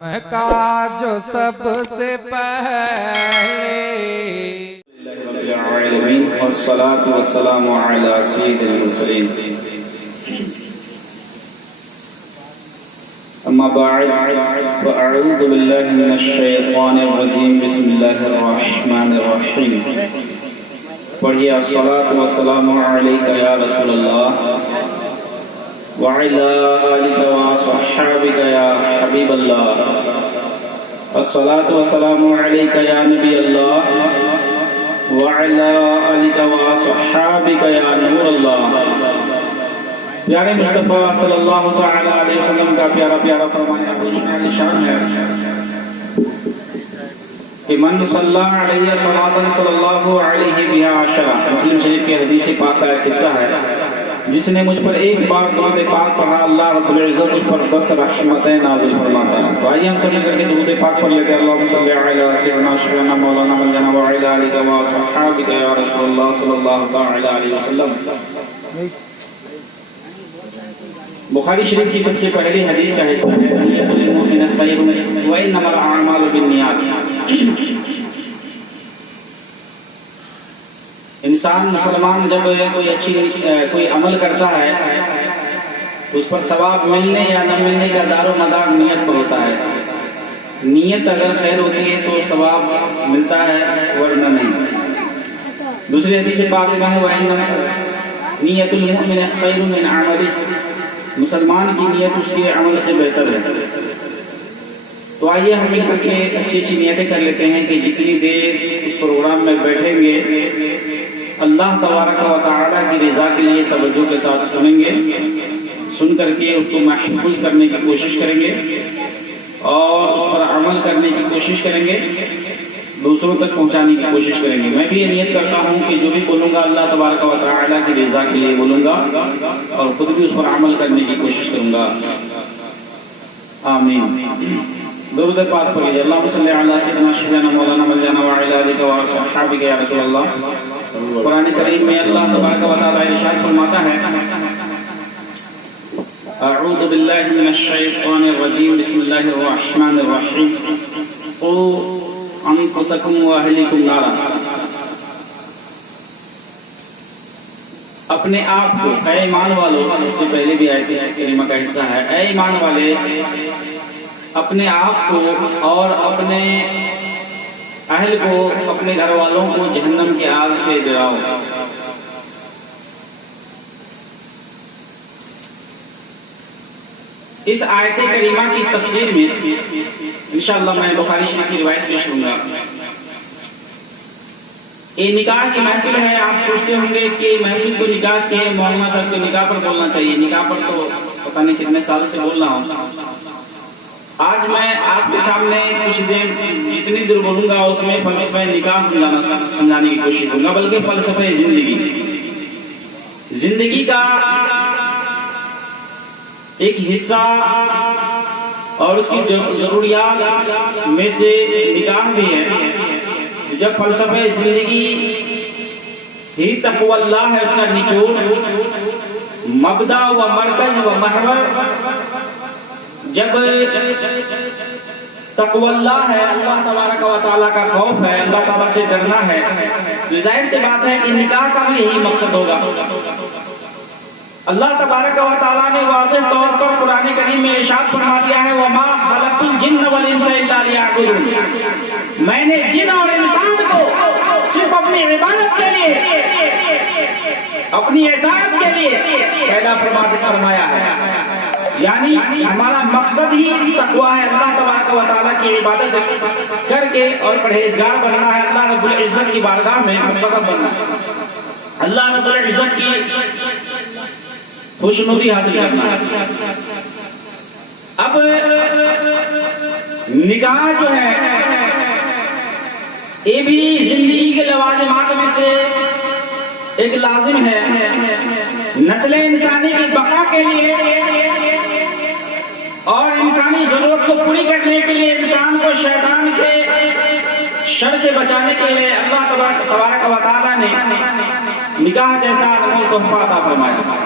کا جو سب سے پہلے والصلاة والسلام على سید المرسلین اما بعد فاعوذ باللہ من الشیطان الرجیم بسم اللہ الرحمن الرحیم پڑھیے الصلاة والسلام علیک یا رسول اللہ وعلى آلك وصحابك يا حبيب الله الصلاة والسلام عليك يا نبي الله وعلى آلك وصحابك يا نور الله پیارے مصطفیٰ صلی اللہ تعالی علیہ وسلم کا پیارا پیارا فرمان شان ہے کہ من صلی علیہ صلاة صلی اللہ علیہ بها عشرہ، مسلم شریف کے حدیث پاک کا ایک حصہ ہے، جس نے مجھ پر ایک بار درود پاک پڑھا اللہ رب العزت اس پر 10 رحمتیں نازل فرماتا ہے۔ تو آئیے ہم سب مل کر کے درود پاک پڑھ لیتے ہیں۔ اللہم صلی علی سیدنا شفیعنا مولانا مولانا وعلی آلہ وصحابہ یا رسول اللہ صلی اللہ تعالی علیہ وسلم۔ بخاری شریف کی سب سے پہلی حدیث کا حصہ ہے نیت المؤمن خیر وانما الاعمال بالنیات۔ انسان مسلمان جب کوئی عمل کرتا ہے تو اس پر ثواب ملنے یا نہ ملنے کا دار و مدار نیت پر ہوتا ہے۔ نیت اگر خیر ہوتی ہے تو ثواب ملتا ہے ورنہ نہیں۔ دوسری حدیث پاک میں ہے وَإِنَّمَا نیت المؤمن خیر من عملہ، مسلمان کی نیت اس کے عمل سے بہتر ہے۔ تو آئیے ہم مل کر کے اچھی اچھی نیتیں کر لیتے ہیں کہ جتنی دیر اس پروگرام میں بیٹھیں گے اللہ تبارک و تعالی کی رضا کے لیے توجہ کے ساتھ سنیں گے، سن کر کے اس کو محفوظ کرنے کی کوشش کریں گے اور اس پر عمل کرنے کی کوشش کریں گے، دوسروں تک پہنچانے کی کوشش کریں گے۔ میں بھی یہ نیت کرتا ہوں کہ جو بھی بولوں گا اللہ تبارک و تعالی کی رضا کے لیے بولوں گا اور خود بھی اس پر عمل کرنے کی کوشش کروں گا۔ آمین۔ درود پاک پڑھیے۔ اللہم صلی علی سیدنا شفیعنا مولانا مولانا وعلی آلہ وصحابہ یا رسول اللہ۔ قرآن کریم میں اللہ تبارک و تعالی ارشاد فرماتا ہے اعوذ باللہ من الشیطان الرجیم بسم اللہ الرحمن الرحیم قوا انفسکم واہلیکم نارا، اپنے آپ کو، اے ایمان والو، اس سے پہلے بھی آیت کریمہ کا حصہ ہے، اے ایمان والے اپنے آپ کو اور اپنے اہل کو، اپنے گھر والوں کو جہنم کی آگ سے ڈراؤ۔ اس آیت کریمہ کی تفسیر میں انشاءاللہ میں بخاری شریف کی روایت پیش کروں گا۔ یہ نکاح کی محفل ہے، آپ سوچتے ہوں گے کہ محفل تو نکاح کے مولانا صاحب کے نکاح پر بولنا چاہیے، نکاح پر تو پتہ نہیں کتنے سال سے بول رہا ہوں۔ آج میں آپ کے سامنے کچھ دیر جتنی دیر بولوں گا اس میں فلسفہ نکاح سمجھانے کی کوشش کروں گا، بلکہ فلسفہ زندگی کا ایک حصہ اور اس کی ضروریات میں سے نکاح بھی ہے۔ جب فلسفہ زندگی ہی تقوی اللہ ہے، اس کا نچوڑ، مبدا و مرکز و محور جب تقوی اللہ ہے، اللہ تبارک و تعالیٰ کا خوف ہے، اللہ تعالیٰ سے ڈرنا ہے، تو ظاہر سی بات ہے کہ نکاح کا بھی یہی مقصد ہوگا۔ اللہ تبارک و تعالیٰ نے واضح طور پر قرآن کریم میں ارشاد فرما دیا ہے وَمَا خَلَقْتُ الْجِنَّ وَالْإِنسَ إِلَّا لِيَعْبُدُونِ، میں نے جن اور انسان کو صرف اپنی عبادت کے لیے، اپنی اطاعت کے لیے پیدا فرمایا ہے۔ یعنی ہمارا مقصد ہی تقوی ہے، اللہ تبارک و تعالیٰ کی عبادت کر کے اور پرہیزگار بننا ہے، اللہ رب العزت کی بارگاہ میں مقرب بننا ہے، اللہ رب العزت کی خوشنودی حاصل کرنا ہے۔ اب نکاح جو ہے یہ بھی زندگی کے لوازمات میں سے ایک لازم ہے، نسل انسانی کی بقا کے لیے اور انسانی ضرورت کو پوری کرنے کے لیے، انسان کو شیطان کے شر سے بچانے کے لیے اللہ تبارک و تعالیٰ نے نکاح جیسا انمول تحفہ عطا فرمایا۔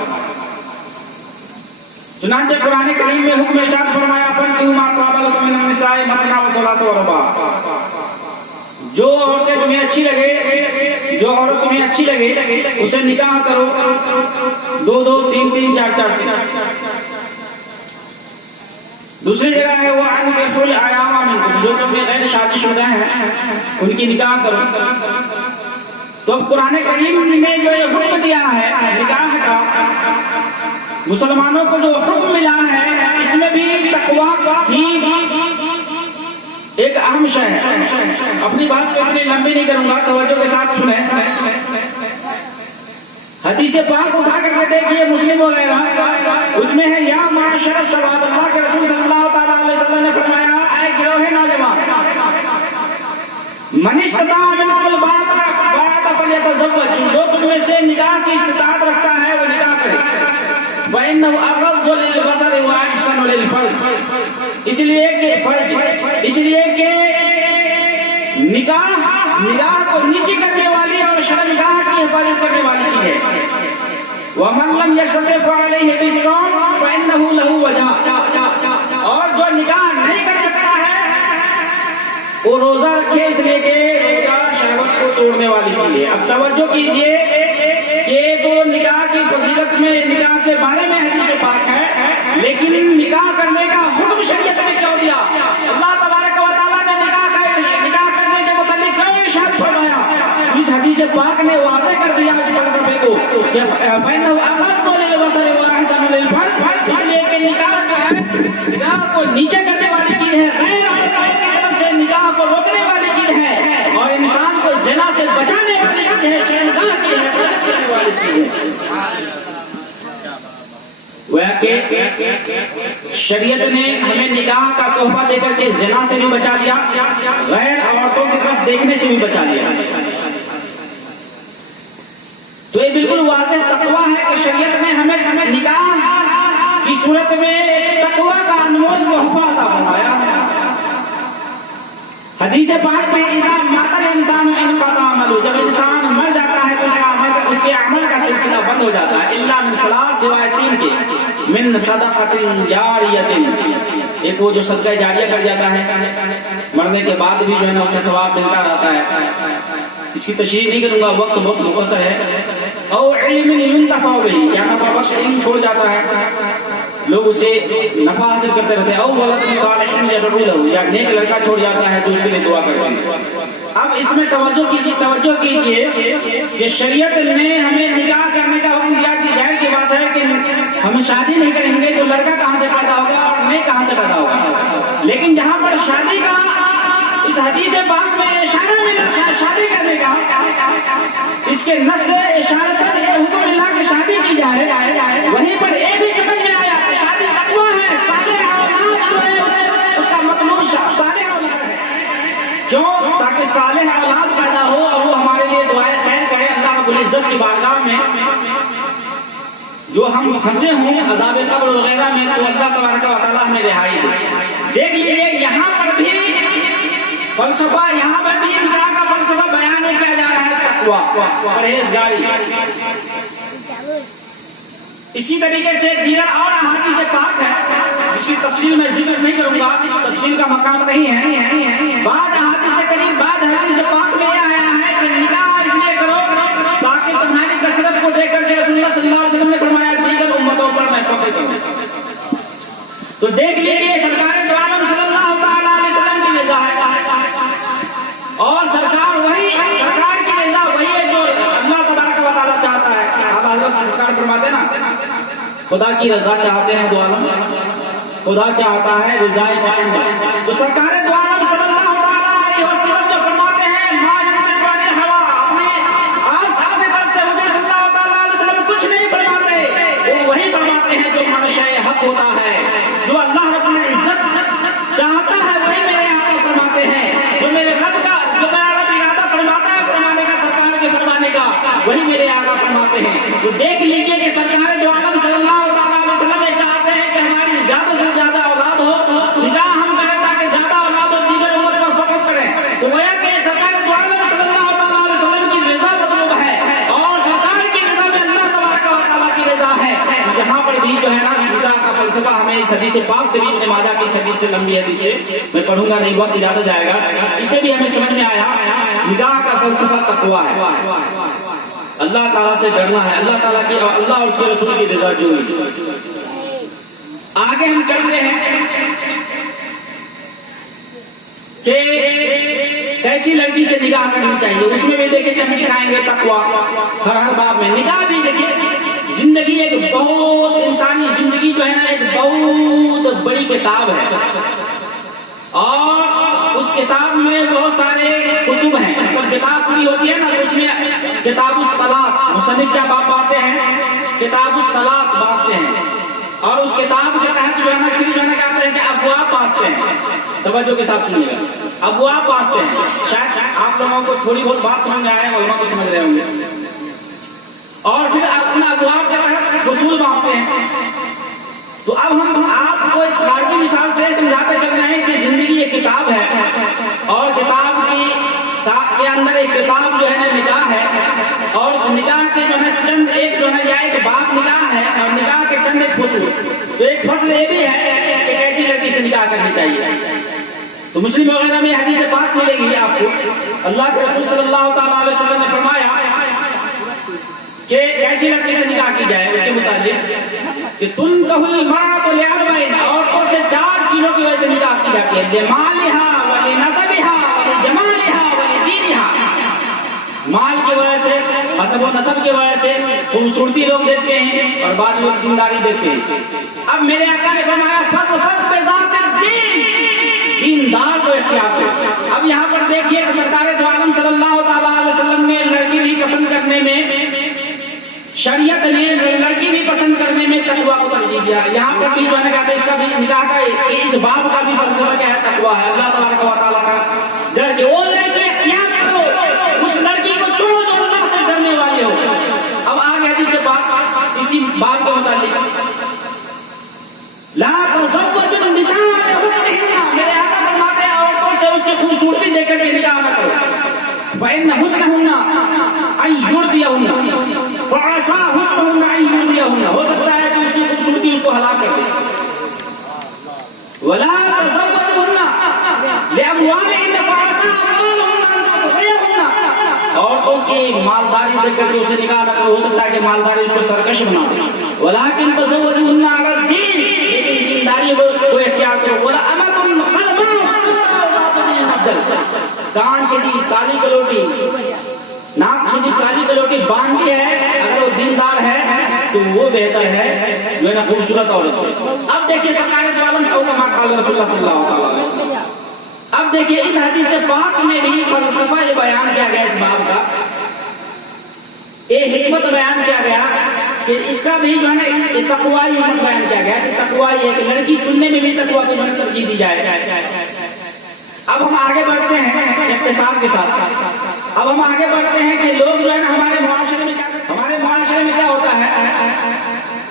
چنانچہ قرآن کریم میں حکم ارشاد فرمایا فانکحوا ما طاب لکم من النساء مثنی وثلاث ورباع، جو عورتیں تمہیں اچھی لگے، جو عورت تمہیں اچھی لگے اسے نکاح کرو، دو دو تین تین چار چار سے۔ دوسری جگہ ہے وہ انکحوا الایام منکم، جو تم غیر شادی شدہ ہیں ان کی نکاح کرو۔ تو اب قرآن کریم نے جو یہ حکم دیا ہے نکاح کا، مسلمانوں کو جو حکم ملا ہے، اس میں بھی تقویٰ ہی ایک اہم شے ہے۔ اپنی بات کو اتنی لمبی نہیں کروں گا، توجہ کے ساتھ سنیں۔ حدیث پاک اٹھا کر کے دیکھیے مسلم وغیرہ، اس میں ہے یا معاشر الشباب، اللہ کے رسول صلی اللہ تعالیٰ علیہ وسلم نے فرمایا اے گروہ نوجوان، من استطاع منکم الباءۃ فلیتزوج، جو تم میں سے نکاح کی استطاعت رکھتا ہے وہ نکاح کرے، فإنه أغض للبصر وأحسن للفرج، اس لیے کہ نگاہ کو نیچی کرنے والی اور شرمگاہ کی حفاظت کرنے والی چیز ہے۔ وَمَن لَّمْ يَسْتَطِعْ فَعَلَيْهِ بِالصَّوْمِ فَإِنَّهُ لَهُ وِجَاءٌ، اور جو نگاہ نہیں کر سکتا ہے وہ روزہ رکھے، اس لیے کہ روزہ شہوت کو توڑنے والی چیز ہے۔ اب توجہ کیجئے کہ تو نکاح کی فضیلت میں نکاح کے بارے میں حدیث پاک ہے، لیکن نکاح کرنے کا حکم شریعت نے کیوں دیا؟ اللہ تبارک و تعالیٰ نے نکاح کرنے کے متعلق کیوں ارشاد فرمایا؟ اس حدیث پاک نے واضح کر دیا اس فلسفے کو کہ فإنه أغض للبصر وأحسن للفرج، اس لیے کہ نکاح جو ہے نکاح کو نیچے کرنے والی چیز ہے، غیر عورت کی طرف سے نکاح کو روکنے والی چیز ہے، اور انسان کو زنا سے بچانے والی چیز ہے، شرمگاہ کی حفاظت کرنے والی چیز ہے۔ وہ کہ شریعت نے ہمیں نکاح کا تحفہ دے کر کے زنا سے بھی بچا لیا، غیر عورتوں کی طرف دیکھنے سے بھی بچا لیا۔ تو یہ بالکل واضح تقویٰ ہے کہ شریعت نے ہمیں نکاح کی صورت میں تقویٰ کا انمول تحفہ عطا فرمایا۔ حدیث پاک میں اذا مات الانسان انقطع عمله، جب انسان مر جاتا ہے تو اس کے عمل کا سلسلہ بند ہو جاتا ہے، الا من ثلاث، سوائے تین کے، من صدقۃ جاریۃ، ایک وہ جو صدقہ جاریہ کر جاتا ہے، مرنے کے بعد بھی جو ہے نا اس کا ثواب ملتا رہتا ہے، اس کی تشریح نہیں کروں گا، وقت بہت مختصر ہے۔ او علم ينتفع به، یا نفع بخش علم چھوڑ جاتا ہے، لوگ اسے نفع حاصل کرتے رہتے ہیں۔ او ولد صالح يدعو له، یا نیک لڑکا چھوڑ جاتا ہے تو اس کے لیے دعا کرتے ہیں۔ اب اس میں توجہ کیجیے کہ شریعت نے ہمیں نکاح کرنے کا حکم دیا کہ ظاہر سی بات ہے کہ ہم شادی نہیں کریں گے تو لڑکا کہاں سے پیدا ہوگا اور نیک کہاں سے پیدا ہوگا، لیکن جہاں پر شادی کا اس حدیث پاک میں اشارہ ملا شادی کرنے کا، اس کے نص سے اشارتاً یہ حکم ملا کہ شادی کی جائے، وہیں پر یہ بھی سمجھ میں آیا کہ شادی تقویٰ ہے، صالح اولاد جو ہے اس کا مطلوب صالح اولاد ہے، کیوں؟ تاکہ صالح اولاد پیدا ہو اور وہ ہمارے لیے دعائیں خیر کرے اللہ رب العزت کی بارگاہ میں، جو ہم پھنسے ہوں عذاب قبر وغیرہ میں تو اللہ تبارک و تعالیٰ ہمیں رہائی دے۔ دیکھ لیجیے یہاں پر بھی فلسفہ، یہاں پر بھی نکاح کا فلسفہ بیان کیا جا رہا ہے، تقویٰ، پرہیزگاری۔ اسی طریقے سے دیگر اور احادیث پاک ہے، اس کی تفصیل میں ذکر نہیں کروں گا، تفصیل کا مقام نہیں ہے۔ بعض احادیث قریب، بعض حدیث پاک میں یہ آیا ہے کہ نکاح اس لیے کرو تاکہ تمہاری کثرت کو دیکھ کر کے رسول اللہ صلی اللہ علیہ وسلم نے فرمایا دیگر امتوں پر میں فخر کروں۔ تو دیکھ لیجیے سرکار دو عالم صلی اللہ تعالیٰ علیہ وسلم کی رضا ہے، اور سرکار کی رضا وہی ہے جو اللہ تبارک و تعالیٰ چاہتا ہے۔ اعلیٰ حضرت سرکار فرماتے نا خدا کی رضا چاہتے ہیں دو عالم، خدا چاہتا ہے رضا پائندہ، تو سرکار دو عالم صلی اللہ تعالیٰ علیہ وسلم جو فرماتے ہیں ما ينطق عن الهوى، اپنے طرف سے حضور صلی اللہ تعالیٰ علیہ وسلم کچھ نہیں فرماتے، وہ وہی فرماتے ہیں جو منشاء حق ہوتا ہے، جو اللہ رب العزت چاہتا ہے وہی میرے آقا فرماتے ہیں، جو میرا رب ارادہ فرماتا ہے فرمانے کا، سرکار کے فرمانے کا، وہی میرے آقا فرماتے ہیں۔ تو دیکھ لیجیے کہ سرکار دو عالم صلی اللہ تعالیٰ علیہ وسلم یہ چاہتے ہیں کہ ہماری زیادہ سے زیادہ اولاد ہو، نکاح ہم کریں تاکہ زیادہ اولاد ہو، دیگر امت پر فخر کریں۔ تو گویا کہ سرکار دو عالم صلی اللہ تعالیٰ علیہ وسلم کی رضا مطلوب ہے، اور سرکار کی رضا میں اللہ تبارک و تعالیٰ کی رضا ہے۔ یہاں پر بھی جو ہے نا نکاح کا فلسفہ حدیث پاک سے بھی ابن ماجہ کی حدیث سے لمبی حدیث سے میں پڑھوں گا نہیں، وقت زیادہ جائے گا. اس سے بھی ہمیں سمجھ میں آیا نگاہ کا فلسفہ تقویٰ ہے، اللہ تعالیٰ سے ڈرنا ہے، اللہ تعالیٰ کی اور اللہ اور اس کے رسول کی رضا جوئی. آگے ہم چل رہے ہیں کہ کیسی لڑکی سے نگاہ کرنی چاہیے. اس میں بھی دیکھیں کہ ہم دکھائیں گے تقویٰ ہر باب میں. نگاہ بھی دیکھیں، زندگی ایک بہت انسانی زندگی جو ہے نا ایک بہت بڑی کتاب ہے، اور اس کتاب میں بہت سارے کتب ہیں. جب کتاب پوری ہوتی ہے نا تو اس میں کتاب الصلاۃ مصنف کیا باب بانٹتے ہیں، کتاب الصلاۃ بانٹتے ہیں، اور اس کتاب کے تحت جو ہے نا پھر جو ہے نا کہتے ہیں کہ ابواب بانٹتے ہیں. توجہ کے ساتھ سنیے گا، ابواب بانٹتے ہیں. شاید آپ لوگوں کو تھوڑی بہت بات سمجھ میں آئے، علماء کو سمجھ رہے ہوں گے. اور پھر ان ابواب کے تحت فصول بانٹتے ہیں. تو اب ہم آپ کو اس خارجی مثال سے سمجھاتے چل رہے ہیں کہ زندگی ایک کتاب ہے، اور کتاب کے اندر ایک کتاب جو ہے نا نگاہ ہے، اور اس نگاہ کے جو ہے چند ایک جو ہے یا ایک باب نگاہ ہے، اور نگاہ کے چند ایک فصول. تو ایک فصل یہ بھی ہے کہ کیسی لڑکی سے نگاہ کرنی چاہیے. تو مسلم وغیرہ میں حدیث پاک ملے گی آپ کو. اللہ کے رسول صلی اللہ تعالیٰ علیہ وسلم نے فرمایا کہ کیسی لڑکی سے نکاح کی جائے. اس کے متعلق کہ تنکح المرأۃ لأربع، عورتوں سے 4 چیزوں کی وجہ سے نکاح کی جاتی ہے: لمالها ولنسبها ولجمالها ولدینها. مال کی وجہ سے، حسب و نسب کی وجہ سے خوبصورتی لوگ دیتے ہیں، اور بعض لوگ دینداری دیتے ہیں. اب میرے آقا نے فرمایا فَضْفَرْ بِذَاتِ الدِّینِ، دیندار کو اختیار کرو. اب یہاں پر دیکھیے کہ سرکار دو عالم صلی اللہ تعالیٰ علیہ وسلم نے لڑکی بھی پسند کرنے میں، شریعت نے لڑکی بھی پسند کرنے میں تقویٰ کو ترجیح دیا. یہاں پر بھی جو ہے نا اس کا بھی نکاح کا اس باب کا بھی فلسفہ کیا ہے؟ تقویٰ ہے. اللہ تبارک و تعالیٰ کا ڈر کے وہ لڑکی اختیار کرو، اس لڑکی کو چنو جو اللہ سے ڈرنے والی ہو. اب آگے حدیث بات اسی باب کے متعلق، لا تزوج النساء لحسنهن، میرے آقا فرماتے ہیں عورتوں سے اس کی خوبصورتی دیکھ کر کے نکاح نہ کرو. فإن حسنهن أن يرضيهن فعسى حسنهن أن يرضيهن، ہو سکتا ہے کہ اس کی خوبصورتی اس کو ہلاک کر دے. ولا تزوجهن لأموالهن فعسى أموالهن أن تغيرهن، عورتوں کی مالداری دیکھ کر کے اسے نکاح نہ کرو، ہو سکتا ہے کہ مالداری اس کو سرکش بنا دے. ولكن تزوجهن على الدين، لیکن دینداری کو اختیار کرو. ولا أمة کان چڑی کالی کلوٹی، ناک چڑی کالی کلوٹی باندھی ہے، اگر وہ دیندار ہے تو وہ بہتر ہے جو ہے نا خوبصورت عورت سے. اب دیکھیے سرکار دو عالم کما قال رسول اللہ صلی اللہ علیہ وسلم. اب دیکھیے اس حدیث پاک میں بھی فلسفہ یہ بیان کیا گیا، اس باب کا یہ حکمت بیان کیا گیا کہ اس کا بھی جو ہے نا تقویٰ حکمت بیان کیا گیا کہ تقویٰ یہ کہ لڑکی چننے میں بھی تقویٰ کو جو ہے ترجیح دی جائے. اب ہم آگے بڑھتے ہیں اختصار کے ساتھ. اب ہم آگے بڑھتے ہیں کہ لوگ جو ہے نا ہمارے معاشرے میں کیا ہوتا ہے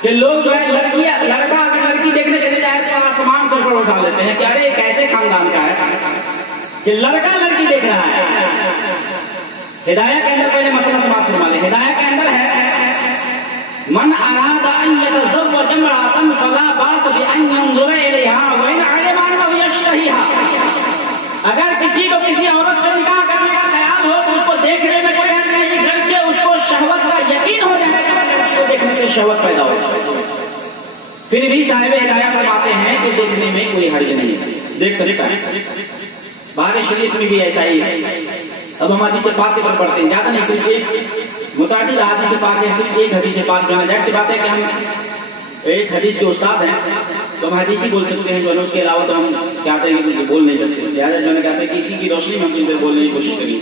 کہ لوگ جو ہے لڑکا اگر لڑکی دیکھنے چلے جائے تو آسمان سر پر اٹھا لیتے ہیں کہ ارے کیسے خاندان کا ہے کہ لڑکا لڑکی دیکھ رہا ہے. ہدایت کے اندر پہلے مسئلہ سماپت فرما لیں. ہدایت کے اندر ہے من اراد ان يتزوج امرأة فلا باس بان ينظر اليها وان علم انه يشتهيها. اگر کسی کو کسی عورت سے نکاح کرنے کا خیال ہو تو اس کو دیکھنے میں کوئی حرج نہیں، گرچہ اس کو شہوت کا یقین ہو جائے گا لڑکی کو دیکھنے سے شہوت پیدا ہو، پھر بھی صاحب ہدایت فرماتے ہیں کہ دیکھنے میں کوئی حرج نہیں، دیکھ سکتا ہے. بہار شریف میں بھی ایسا ہی ہے. اب ہم حدیث پاک کے پر پڑھتے ہیں، زیادہ نہیں، صرف ایک متعدد حدیث پاک ہے، صرف ایک حدیث پاک جو ہے. ظاہر سی بات ہے کہ ہم ایک حدیث کے استاد ہیں تو ہم حدیث ہی بول سکتے ہیں، جو ہے اس کے علاوہ تو ہم کہتے ہیں کہ کچھ بول نہیں سکتے. لہٰذا جو ہے کہتے ہیں کہ اسی کی روشنی میں ہم چیزیں بولنے کی کوشش کریں.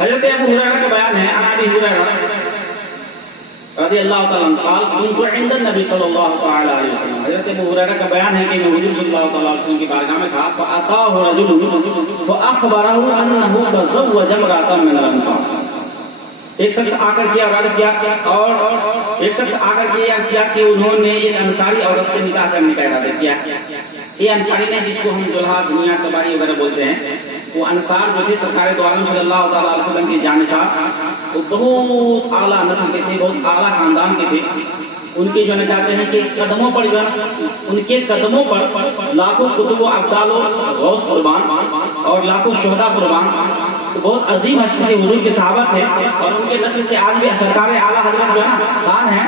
حضرت ابو ہریرہ کا بیان ہے، عن ابی ہریرہ رضی اللہ تعالیٰ عنہ قال كنت عند النبي صلی اللہ تعالیٰ علیہ وسلم. حضرت ابو ہریرہ کا بیان ہے کہ میں حضور صلی اللہ تعالیٰ علیہ وسلم کی بارگاہ میں تھا. فأتاه رجل فأخبره أنه تزوج امرأة من الأنصار. ایک شخص آ کر کے عرض کیا کہ انہوں نے ایک انصاری عورت سے نکاح کرنے کا ارادہ کیا. یہ انصاری نے جس کو ہم دلہا دنیا تباری وغیرہ بولتے ہیں، وہ انصار جو تھے سرکار دو عالم صلی اللہ تعالیٰ علیہ وسلم کے جانشار، وہ بہت اعلیٰ نسل کے تھے، بہت اعلیٰ خاندان کے تھے. ان کے جو ہے کہتے ہیں کہ قدموں پر جو ہے ان کے قدموں پر لاکھوں کتب و ابدال و غوث قربان اور لاکھوں شہداء قربان. تو بہت عظیم ہستی کے حضور کے صحابہ تھے اور ان کے نسل سے آج بھی سرکار اعلیٰ حضرت جو ہے نا خان ہیں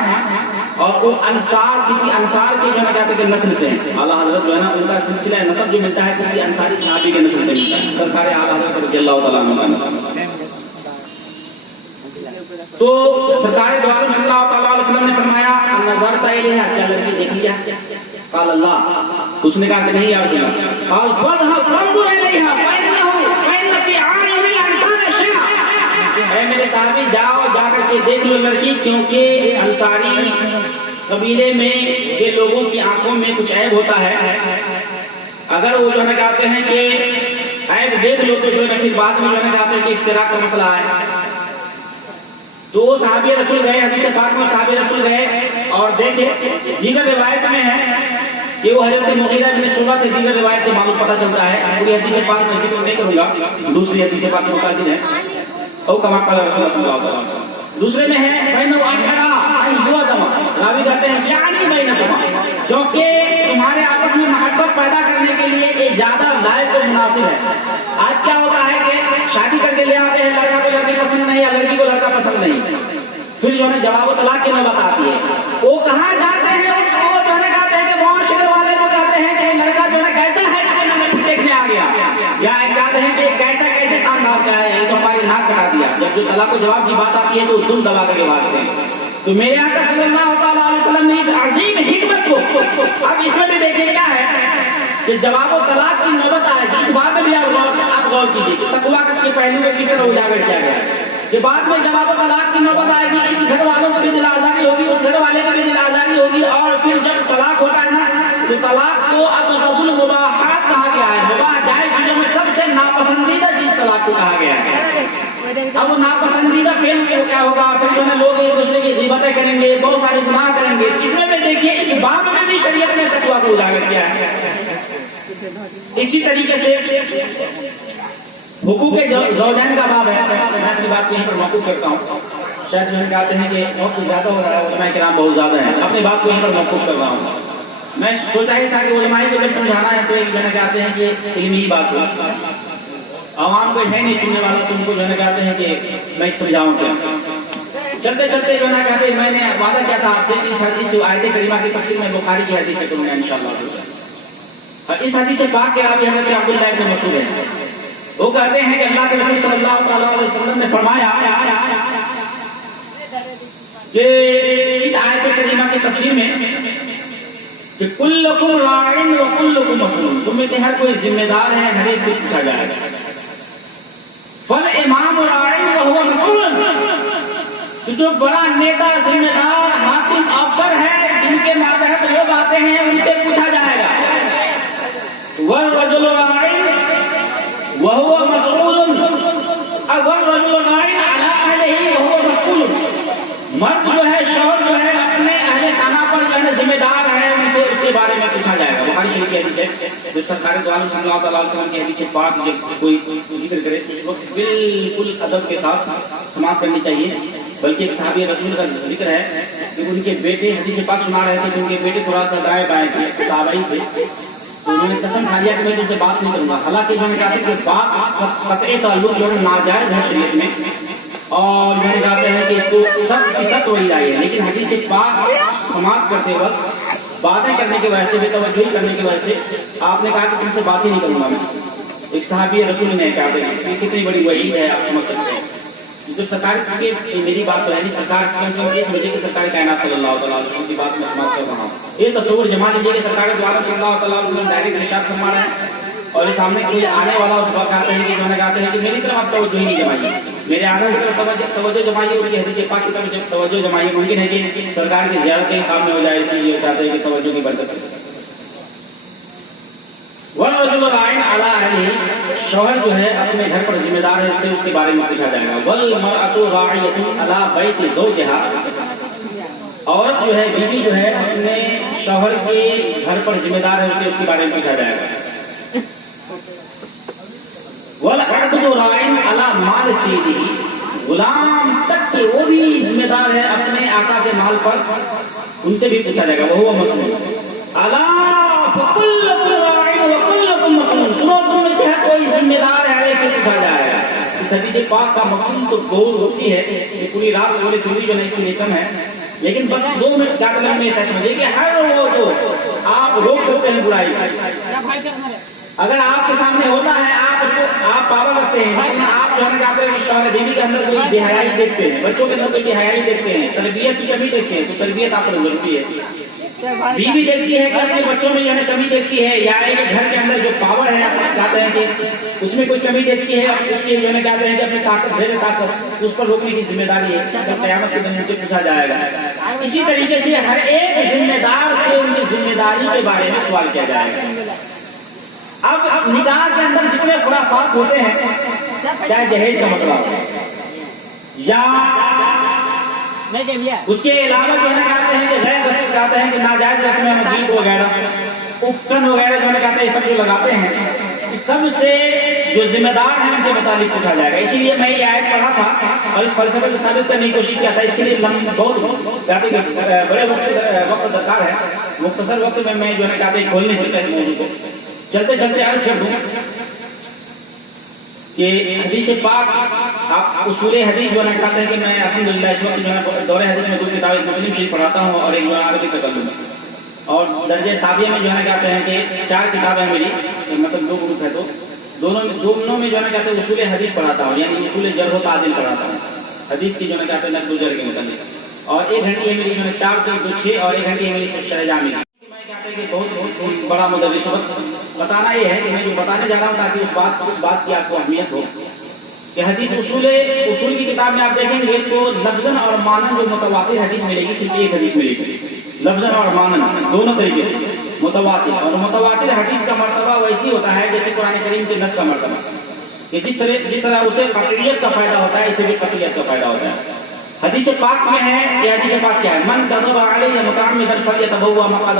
اور وہ انصار کسی انصار کے جو ہے کہتے ہیں کہ نسل سے اعلیٰ حضرت جو ہے نا ان کا سلسلہ نسب جو ملتا ہے کسی انصاری صحابی کے نسل سے ملتا ہے سرکار اعلیٰ حضرت رضی اللہ تعالیٰ عنہ کا نسل. تو سرکار دو عالم صلی اللہ تعالیٰ علیہ وسلم نے فرمایا نظرت الیہا کیا لڑکی دیکھ لیا؟ قال اللہ اس نے کہا کہ نہیں یا رسول اللہ. قال فاذهب فانظر الیہا فإن فی اعین الانصار شیئا. اے میرے صحابی جاؤ جا کر کے دیکھ لو لڑکی کیونکہ انصاری قبیلے میں یہ لوگوں کی آنکھوں میں کچھ عیب ہوتا ہے. اگر وہ جو ہے کہتے ہیں کہ عیب دیکھ لو تو جو ہے پھر بعد میں جو ہے کہتے ہیں کہ افتراق کا مسئلہ ہے. تو وہ صحابی رسول گئے حدیث پاک میں صحابی رسول گئے اور دیکھے دیگر روایت میں ہے کہ وہ حضرت مغیرہ بن شعبہ سے دیگر روایت سے معلوم پتہ چلتا ہے. پوری حدیث پاک میں ذکر نہیں کروں گا دوسری حدیث پاک متعدد ہے او کما قال رسول اللہ صلی اللہ علیہ وسلم. دوسرے میں ہے بینو اخرا ای ہوا دما راوی کہتے ہیں یعنی بینکما کیونکہ تمہارے آپس میں محبت پیدا کرنے کے لیے یہ زیادہ لائق و مناسب ہے. آج کیا ہوتا ہے کہ شادی کر کے لے آتے ہیں لڑکا کو لڑکی پسند نہیں یا لڑکی کو لڑکا پسند نہیں پھر جو ہے جواب و طلاق کی نوبت آتی ہے. وہ کہاں جاتے ہیں وہ جو ہے کہتے ہیں کہ معاشرے والے کو کہتے ہیں کہ لڑکا جو ہے کیسا ہے کہ لڑکی دیکھنے آ گیا یا کہتے ہیں کہ کیسا کیسے خاندان کا ہے تو ہماری ناک کٹا دیا. جب جو طلاق و جواب کی بات آتی ہے تو دم دبا کر کے بات ہیں. تو میرے آقا صلی اللہ تعالیٰ علیہ وسلم نے اس عظیم حکمت کو اب اس میں بھی دیکھیں کیا ہے کہ جواب و طلاق کی نوبت آئے گی. اس بات میں بھی آپ غور کیجیے تقویٰ کے پہلو میں کسی طرح اجاگر کیا گیا ہے کہ بعد میں جواب و طلاق کی نوبت آئے گی. اس گھر والوں کو بھی دل آزاری ہوگی اس گھر والے کو بھی دل آزاری ہوگی اور پھر جب طلاق ہوتا ہے نا تو طلاق کو اب رد المباحات کہا گیا ہے. مباح جائز چیزوں میں سب سے ناپسندیدہ چیز طلاق کو کہا گیا ہے. اب وہ ناپسندیدہ فعل کیا ہوگا پھر جو ہے لوگ ایک دوسرے کی غیبتیں کریں گے بہت سارے گناہ کریں گے. اس میں دیکھیے اس بات میں بھی شریعت نے تقویٰ کو اجاگر کیا ہے. اسی طریقے سے حقوق زوجین کا باب ہے. میں اپنی بات کو یہیں پر موقوف کرتا ہوں. شاید جو کہتے ہیں کہ وقت زیادہ ہو رہا ہے علماء کرام بہت زیادہ ہیں اپنی بات کو یہیں پر موقوف کر رہا ہوں. میں سوچا ہی تھا کہ علماء کو جب سمجھانا ہے تو ایک میں کہتے ہیں کہ علمی ہی بات ہو عوام کو ہے نہیں سننے والا تم کو جو ہے کہتے ہیں کہ میں سمجھاؤں کیا. چلتے چلتے جو ہے کہتے ہیں میں نے وعدہ کیا تھا آپ سے اس حدیث آیت کریمہ کی تفسیر میں بخاری کی حدیث سے کروں گا انشاءاللہ. اس حدیث پاک کے راوی حضرت عبداللہ ابن مسعود ہیں. وہ کہتے ہیں کہ اللہ کے رسول صلی اللہ تعالیٰ علیہ وسلم نے فرمایا کہ اس آیت کریمہ کی تفسیر میں کہ کلکم راعٍ و کلکم مسئول تم میں سے ہر کوئی ذمہ دار ہے ہر ایک سے پوچھا جائے گا. فالامام راعٍ وهو مسئول جو بڑا نیتا ذمہ دار حاکم افسر ہے جن کے ماتحت لوگ آتے ہیں ان سے پوچھا جائے گا. والرجل راعٍ وهو مسئول والرجل راعٍ على اهله وهو مسئول. مرد جو ہے شوہر جو ہے اپنے اہل خانہ پر جو ہے ذمہ دار ہے ان سے اس کے بارے میں پوچھا جائے گا. بخاری شریف کی حدیث ہے. جب سرکار دو عالم صلی اللہ تعالیٰ علیہ وسلم کی حدیث پاک جب کوئی ذکر کرے تو اس وقت بالکل ادب کے ساتھ سماعت کرنی چاہیے. بلکہ ایک صحابی رسول کا ذکر ہے کہ ان کے بیٹے حدیث پاک سنا رہے تھے کہ ان کے بیٹے تھوڑا سا دائیں بائیں تھے تابعی تھے تو انہوں نے قسم کھا لیا کہ میں تم سے بات نہیں کروں گا. حالانکہ انہوں نے کہا کہ بات قطعی تعلق جو ہے ناجائز ہے شریعت میں اور میں نے کہتے ہیں کہ اس کو سب کی سب وہی آئی ہے. لیکن حدیث پاک سماعت کرتے وقت باتیں کرنے کی وجہ سے بے توجہی کرنے کی وجہ سے آپ نے کہا کہ تم سے بات ہی نہیں کروں گا میں. ایک صحابی رسول نے کہا کہ کتنی بڑی وعید ہے آپ سمجھ سکتے ہیں. جب سرکار کی میری بات تو ہے نہیں سرکار اس وجہ کی سرکار کائنات صلی اللہ تعالیٰ علیہ وسلم کی بات میں سماعت کر رہا ہوں. یہ تصور جما لیجیے کہ سرکار دو عالم صلی اللہ تعالیٰ علیہ وسلم ڈائریکٹ ارشاد فرما رہے ہیں اور یہ سامنے کوئی آنے والا اس وقت آتے ہیں کہ جو کہتے ہیں کہ میری طرف آپ توجہ ہی نہیں جمائیے میرے آنے کی طرف توجہ جمائیے اور یہ حدیث پاک کی طرف توجہ جمائیے. ممکن ہے کہ سرکار کی زیارت کے سامنے ہو جائے اس لیے چاہتے ہیں کہ توجہ کی برکت سے. والرجل راعٍ علی اہلہ شوہر جو ہے اپنے گھر پر ذمہ دار ہے اس سے اس کے بارے میں پوچھا جائے گا. والمرأة راعیۃ علی بیت زوجها عورت جو ہے بیوی جو ہے اپنے شوہر کے گھر پر ذمہ دار ہے اس سے اس کے بارے میں پوچھا جائے گا. والعبد راعٍ علی مال سیدہ غلام تک کہ وہ بھی ذمہ دار ہے اپنے آقا کے مال پر ان سے بھی پوچھا جائے گا وہ مسئول الا فکلکم راع وکلکم مسئول، سنو تم میں سے ہر کوئی ذمہ دار ہے، ہر ایک سے پوچھا جائے گا۔ اس حدیث پاک کا مفہوم تو بہت وسیع ہے، یہ پوری رات بولے پوری جو ہے اس میں کم ہے، لیکن بس 2 منٹ کا کلام میں ایسا سمجھے کہ ہر وہ جو آپ روک سکتے ہیں برائی، اگر آپ کے سامنے ہوتا ہے آپ اس کو آپ پابند رکھتے ہیں، مثلا آپ جو ہے نا کہتے ہیں کہ شوہر بیوی کے اندر کوئی بے حیائی دیکھتے ہیں، بچوں کے اندر کوئی بے حیائی دیکھتے ہیں، تربیت کی کمی دیکھتے ہیں، تو تربیت آپ کو ضروری ہے۔ بیوی دیکھتی ہے کہ اپنے بچوں میں جو ہے کمی دیکھتی ہے، یا گھر کے اندر جو پاور ہے آپ کہتے ہیں کہ اس میں کوئی کمی دیکھتی ہے، اس کی جو ہے کہتے ہیں کہ اپنی طاقت زیر طاقت اس پر روکنے کی ذمہ داری ہے، جب قیامت کے دن ان سے پوچھا جائے گا۔ اسی طریقے سے ہر ایک ذمہ دار سے ان کی ذمہ داری کے بارے میں سوال کیا جائے گا۔ اب نکاح کے اندر جتنے خرافات ہوتے ہیں، چاہے جہیز کا مسئلہ ہو یا اس کے علاوہ جو ہے کہتے ہیں کہ غیر رسم کہتے ہیں کہ ناجائز رسمیں مزید وغیرہ اپکرن وغیرہ جو ہے کہتے ہیں یہ سب جو لگاتے ہیں، اس سب سے جو ذمہ دار ہیں ان کے متعلق پوچھا جائے گا۔ اسی لیے میں یہ آیت پڑھا تھا اور اس فلسفے کو ثابت کرنے کی کوشش کیا تھا، اس کے لیے بہت بڑے وقت درکار ہے، مختصر وقت میں جو ہے کہتے ہیں کھول نہیں سکتا اس موضوع کو۔ چلتے چلتے عرض کر دوں کہ حدیث پاک آپ اصول حدیث جو ہے کہتے ہیں کہ میں الحمدللہ اس وقت جو ہے دور حدیث میں 2 کتابیں مسلم شریف پڑھاتا ہوں اور ایک جو ہے عربی تکلم میں، اور درجہ ثابیہ میں جو ہے کہتے ہیں کہ 4 کتابیں میری، مطلب 2 گروپ ہے، تو دونوں میں جو ہے کہتے ہیں اصول حدیث پڑھاتا ہوں، یعنی اصول جرح و تعدیل پڑھاتا ہوں، حدیث کی جو ہے کہتے ہیں نقد و جرح کے متعلق، اور 1 گھنٹی ہے میری جو ہے 4 2 6 اور 1 گھنٹی ہے میری شرح جامع۔ کہ بہت بڑا مدرس وقت بتانا یہ ہے کہ میں جو بتانے جا رہا ہوں تاکہ اس بات کی آپ کو اہمیت ہو کہ حدیث اصول کی کتاب میں آپ دیکھیں گے تو لفظاً اور مانن جو متواتر حدیث ملے گی، صرف ایک حدیث ملے گی، لفظاً اور مانن دونوں طریقے سے متواتر، اور متواتر حدیث کا مرتبہ ویسی ہوتا ہے جیسے قرآن کریم کے نص کا مرتبہ، کہ جس طرح اسے قطعیت کا فائدہ ہوتا ہے اسے بھی قطعیت کا فائدہ ہوتا ہے۔ حدیث پاک میں ہے، یہ حدیث پاک کیا ہے؟ من کذب علی متعمدا فلیتبوأ مقعدہ